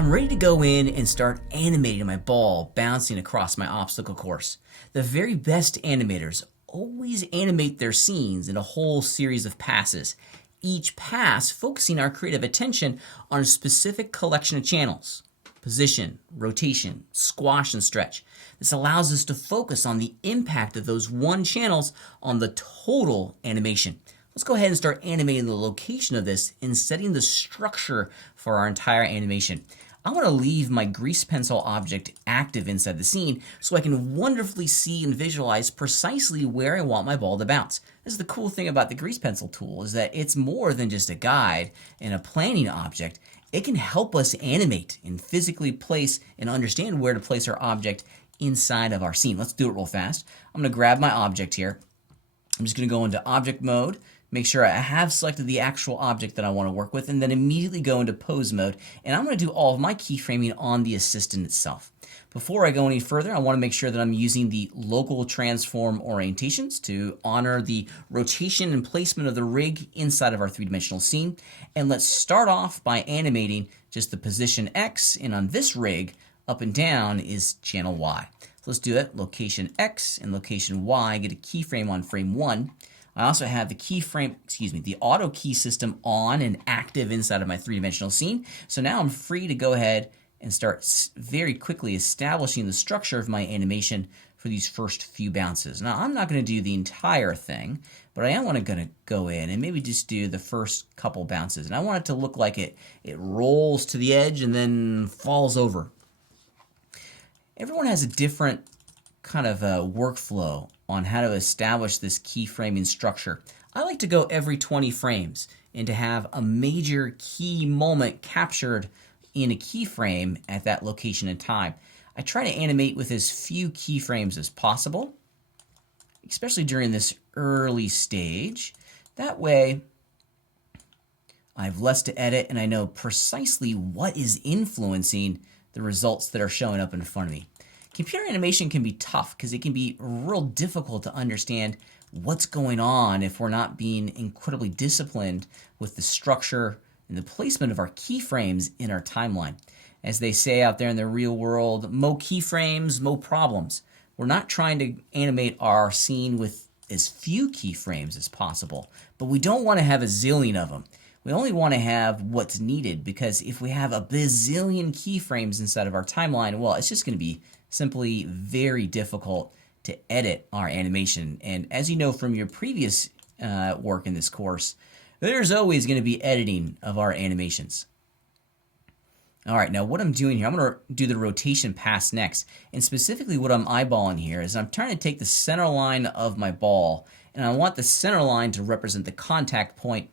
I'm ready to go in and start animating my ball bouncing across my obstacle course. The very best animators always animate their scenes in a whole series of passes, each pass focusing our creative attention on a specific collection of channels. Position, rotation, squash, and stretch. This allows us to focus on the impact of those one channels on the total animation. Let's go ahead and start animating the location of this and setting the structure for our entire animation. I want to leave my grease pencil object active inside the scene so I can wonderfully see and visualize precisely where I want my ball to bounce. This is the cool thing about the grease pencil tool, is that it's more than just a guide and a planning object. It can help us animate and physically place and understand where to place our object inside of our scene. Let's do it real fast. I'm going to grab my object here. I'm just going to go into object mode, make sure I have selected the actual object that I want to work with, and then immediately go into pose mode. And I'm going to do all of my keyframing on the assistant itself. Before I go any further, I want to make sure that I'm using the local transform orientations to honor the rotation and placement of the rig inside of our three-dimensional scene. And let's start off by animating just the position X, and on this rig, up and down is channel Y. So let's do it. Location X and location Y, get a keyframe on frame 1. I also have the the auto key system on and active inside of my three-dimensional scene. So now I'm free to go ahead and start very quickly establishing the structure of my animation for these first few bounces. Now, I'm not going to do the entire thing, but I am going to go in and maybe just do the first couple bounces. And I want it to look like it rolls to the edge and then falls over. Everyone has a different kind of workflow on how to establish this keyframing structure. I like to go every 20 frames and to have a major key moment captured in a keyframe at that location and time. I try to animate with as few keyframes as possible, especially during this early stage. That way, I have less to edit and I know precisely what is influencing the results that are showing up in front of me. Computer animation can be tough because it can be real difficult to understand what's going on if we're not being incredibly disciplined with the structure and the placement of our keyframes in our timeline. As they say out there in the real world, mo keyframes, mo problems. We're not trying to animate our scene with as few keyframes as possible, but we don't want to have a zillion of them. We only want to have what's needed, because if we have a bazillion keyframes inside of our timeline, well, it's just going to be simply very difficult to edit our animation. And as you know from your previous work in this course, there's always going to be editing of our animations. All right, now what I'm doing here, I'm going to do the rotation pass next. And specifically what I'm eyeballing here is I'm trying to take the center line of my ball, and I want the center line to represent the contact point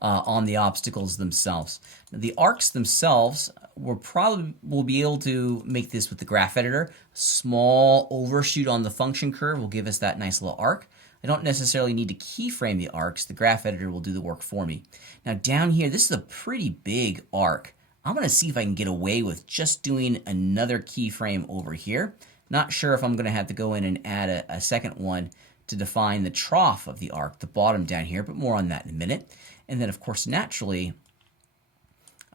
on the obstacles themselves. Now, the arcs themselves, we'll be able to make this with the graph editor. Small overshoot on the function curve will give us that nice little arc. I don't necessarily need to keyframe the arcs. The graph editor will do the work for me. Now down here, this is a pretty big arc. I'm going to see if I can get away with just doing another keyframe over here. Not sure if I'm going to have to go in and add a second one to define the trough of the arc, the bottom down here, but more on that in a minute. And then, of course, naturally,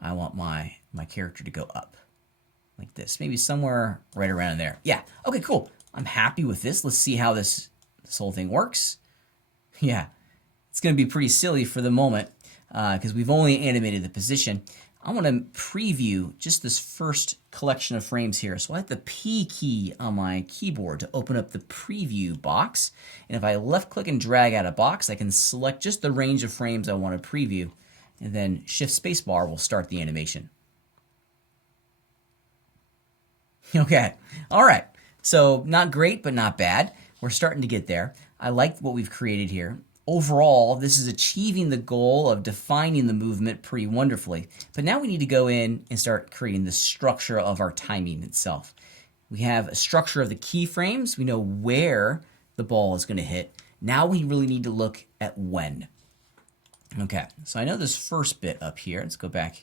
I want my character to go up like this. Maybe somewhere right around there. Yeah, okay, cool. I'm happy with this. Let's see how this whole thing works. Yeah, it's going to be pretty silly for the moment because we've only animated the position. I want to preview just this first collection of frames here. So I hit the P key on my keyboard to open up the preview box. And if I left click and drag out a box, I can select just the range of frames I want to preview. And then shift spacebar will start the animation. Okay, all right. So not great, but not bad. We're starting to get there. I like what we've created here. Overall, this is achieving the goal of defining the movement pretty wonderfully. But now we need to go in and start creating the structure of our timing itself. We have a structure of the keyframes. We know where the ball is going to hit. Now we really need to look at when. Okay, so I know this first bit up here. Let's go back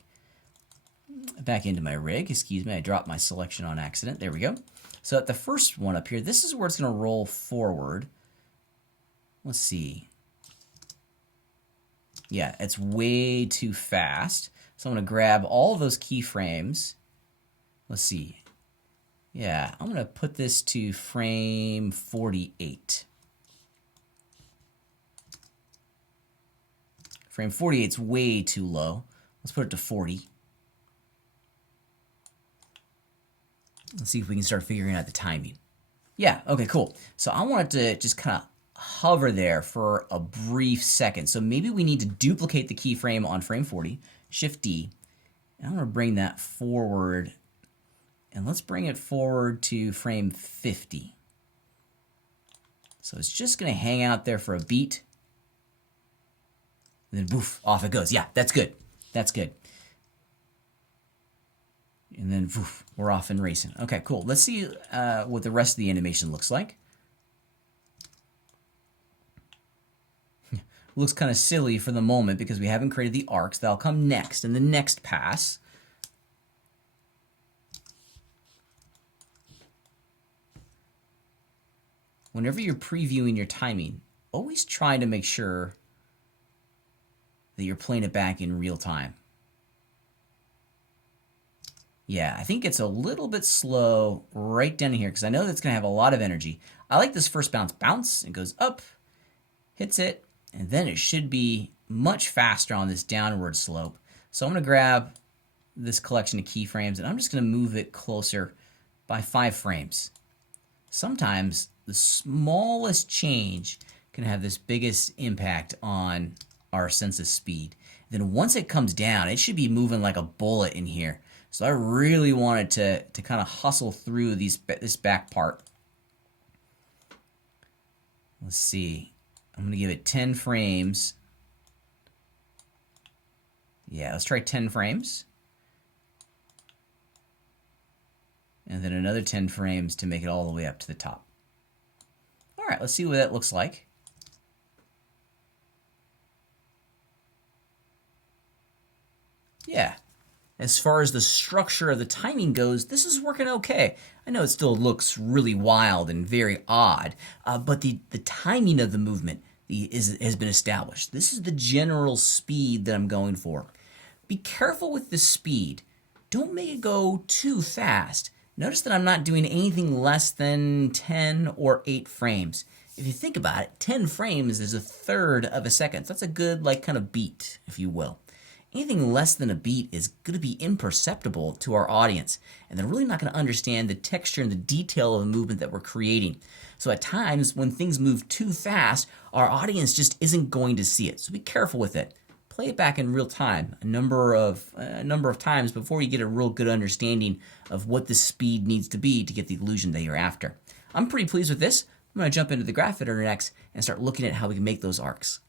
into my rig. Excuse me, I dropped my selection on accident. There we go. So at the first one up here, this is where it's going to roll forward. Let's see. Yeah, it's way too fast. So I'm going to grab all of those keyframes. Let's see. Yeah, I'm going to put this to frame 48. Frame 48 is way too low. Let's put it to 40. Let's see if we can start figuring out the timing. Yeah, okay, cool. So I want it to just kind of hover there for a brief second. So maybe we need to duplicate the keyframe on frame 40, Shift D, and I'm going to bring that forward, and let's bring it forward to frame 50. So it's just going to hang out there for a beat, and then woof, off it goes. Yeah, that's good. That's good. And then woof, we're off and racing. Okay, cool. Let's see what the rest of the animation looks like. Looks kind of silly for the moment because we haven't created the arcs. That'll come next in the next pass. Whenever you're previewing your timing, always try to make sure that you're playing it back in real time. Yeah, I think it's a little bit slow right down here because I know that's going to have a lot of energy. I like this first bounce. Bounce, it goes up, hits it, and then it should be much faster on this downward slope. So I'm going to grab this collection of keyframes and I'm just going to move it closer by 5 frames. Sometimes the smallest change can have this biggest impact on our sense of speed. Then once it comes down, it should be moving like a bullet in here. So I really wanted to kind of hustle through this back part. Let's see. I'm going to give it 10 frames. Yeah, let's try 10 frames. And then another 10 frames to make it all the way up to the top. All right, let's see what that looks like. Yeah. As far as the structure of the timing goes, this is working okay. I know it still looks really wild and very odd, but the timing of the movement has been established. This is the general speed that I'm going for. Be careful with the speed. Don't make it go too fast. Notice that I'm not doing anything less than 10 or 8 frames. If you think about it, 10 frames is 1/3 of a second. So that's a good, like, kind of beat, if you will. Anything less than a beat is going to be imperceptible to our audience, and they're really not going to understand the texture and the detail of the movement that we're creating. So at times, when things move too fast, our audience just isn't going to see it. So be careful with it. Play it back in real time a number of times before you get a real good understanding of what the speed needs to be to get the illusion that you're after. I'm pretty pleased with this. I'm going to jump into the graph editor next and start looking at how we can make those arcs.